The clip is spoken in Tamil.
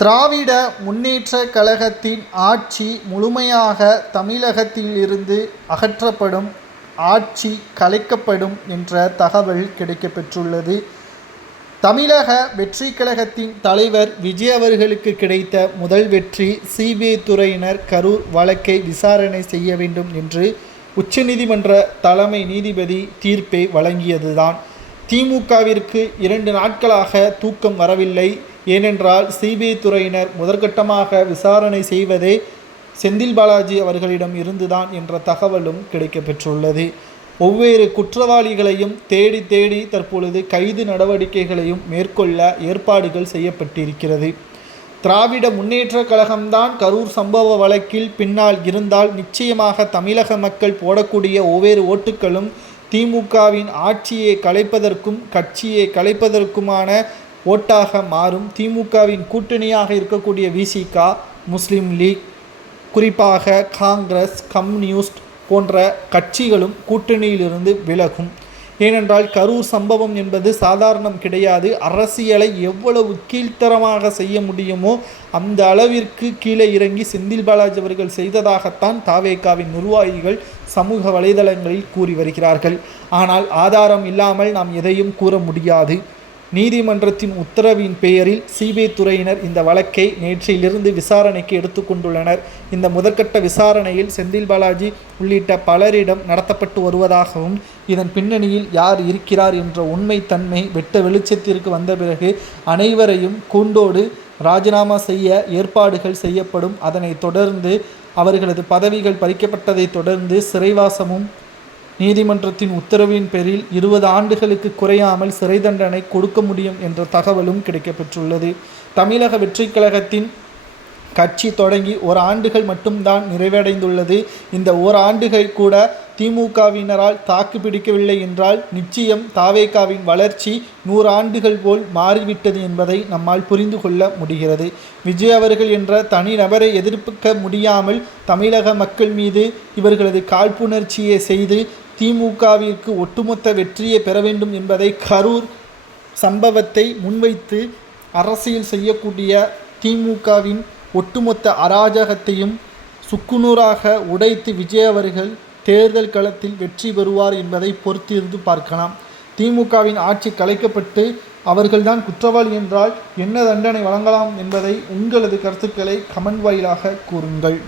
திராவிட முன்னேற்ற கழகத்தின் ஆட்சி முழுமையாக தமிழகத்திலிருந்து அகற்றப்படும் ஆட்சி கலைக்கப்படும் என்ற தகவல் கிடைக்கப்பெற்றுள்ளது. தமிழக வெற்றி கழகத்தின் தலைவர் விஜய் அவர்களுக்கு கிடைத்த முதல் வெற்றி சிபிஐ துறையினர் கரூர் வழக்கை விசாரணை செய்ய வேண்டும் என்று உச்சநீதிமன்ற தலைமை நீதிபதி தீர்ப்பை வழங்கியதுதான். திமுகவிற்கு இரண்டு நாட்களாக தூக்கம் வரவில்லை. ஏனென்றால் சிபிஐ துறையினர் முதற்கட்டமாக விசாரணை செய்வதே செந்தில் பாலாஜி அவர்களிடம் இருந்துதான் என்ற தகவலும் கிடைக்கப்பெற்றுள்ளது. ஒவ்வேறு குற்றவாளிகளையும் தேடி தேடி தற்பொழுது கைது நடவடிக்கைகளையும் மேற்கொள்ள ஏற்பாடுகள் செய்யப்பட்டிருக்கிறது. திராவிட முன்னேற்ற கழகம்தான் கரூர் சம்பவ வழக்கில் பின்னால் இருந்தால் நிச்சயமாக தமிழக மக்கள் போடக்கூடிய ஒவ்வொரு ஓட்டுக்களும் திமுகவின் ஆட்சியை கலைப்பதற்கும் கட்சியை கலைப்பதற்குமான ஓட்டாக மாறும். திமுகவின் கூட்டணியாக இருக்கக்கூடிய விசிகா முஸ்லீம் லீக் குறிப்பாக காங்கிரஸ் கம்யூனிஸ்ட் போன்ற கட்சிகளும் கூட்டணியிலிருந்து விலகும். ஏனென்றால் கரூர் சம்பவம் என்பது சாதாரணம் கிடையாது. அரசியலை எவ்வளவு கீழ்த்தரமாக செய்ய முடியுமோ அந்த அளவிற்கு கீழே இறங்கி செந்தில் பாலாஜி அவர்கள் செய்ததாகத்தான் தாவேகாவின் நிர்வாகிகள் சமூக வலைதளங்களில் கூறி வருகிறார்கள். ஆனால் ஆதாரம் இல்லாமல் நாம் எதையும் கூற முடியாது. நீதிமன்றத்தின் உத்தரவின் பெயரில் சிபிஐ துறையினர் இந்த வழக்கை நேற்றிலிருந்து விசாரணைக்கு எடுத்துக்கொண்டுள்ளனர் இந்த முதற்கட்ட விசாரணையில் செந்தில் பாலாஜி உள்ளிட்ட பலரிடம் நடத்தப்பட்டு வருவதாகவும் இதன் பின்னணியில் யார் இருக்கிறார் என்ற உண்மைத்தன்மை வெட்ட வெளிச்சத்திற்கு வந்த பிறகு அனைவரையும் கூண்டோடு ராஜினாமா செய்ய ஏற்பாடுகள் செய்யப்படும். அதனைத் தொடர்ந்து அவர்களது பதவிகள் பறிக்கப்பட்டதைத் தொடர்ந்து சிறைவாசமும் நீதிமன்றத்தின் உத்தரவின் பேரில் இருபது ஆண்டுகளுக்கு குறையாமல் சிறை தண்டனை கொடுக்க முடியும் என்ற தகவலும் கிடைக்கப்பெற்றுள்ளது. தமிழக வெற்றிக் கழகத்தின் கட்சி தொடங்கி ஒரு ஆண்டுகள் மட்டும்தான் நிறைவடைந்துள்ளது. இந்த ஓராண்டுகள் கூட திமுகவினரால் தாக்கு பிடிக்கவில்லை என்றால் நிச்சயம் தாவேகாவின் வளர்ச்சி நூறு ஆண்டுகள் போல் மாறிவிட்டது என்பதை நம்மால் புரிந்து கொள்ள முடிகிறது. விஜய் அவர்கள் என்ற தனி நபரை முடியாமல் தமிழக மக்கள் மீது இவர்களது காழ்ப்புணர்ச்சியை செய்து திமுகவிற்கு ஒட்டுமொத்த வெற்றியை பெற வேண்டும் என்பதை கரூர் சம்பவத்தை முன்வைத்து அரசியல் செய்யக்கூடிய திமுகவின் ஒட்டுமொத்த அராஜகத்தையும் சுக்குநூறாக உடைத்து விஜய் அவர்கள் தேர்தல் களத்தில் வெற்றி பெறுவார் என்பதை பொறுத்திருந்து பார்க்கலாம். திமுகவின் ஆட்சி கலைக்கப்பட்டு அவர்கள்தான் குற்றவாளி என்றால் என்ன தண்டனை வழங்கலாம் என்பதை உங்களது கருத்துக்களை கமெண்ட் வாயிலாக கூறுங்கள்.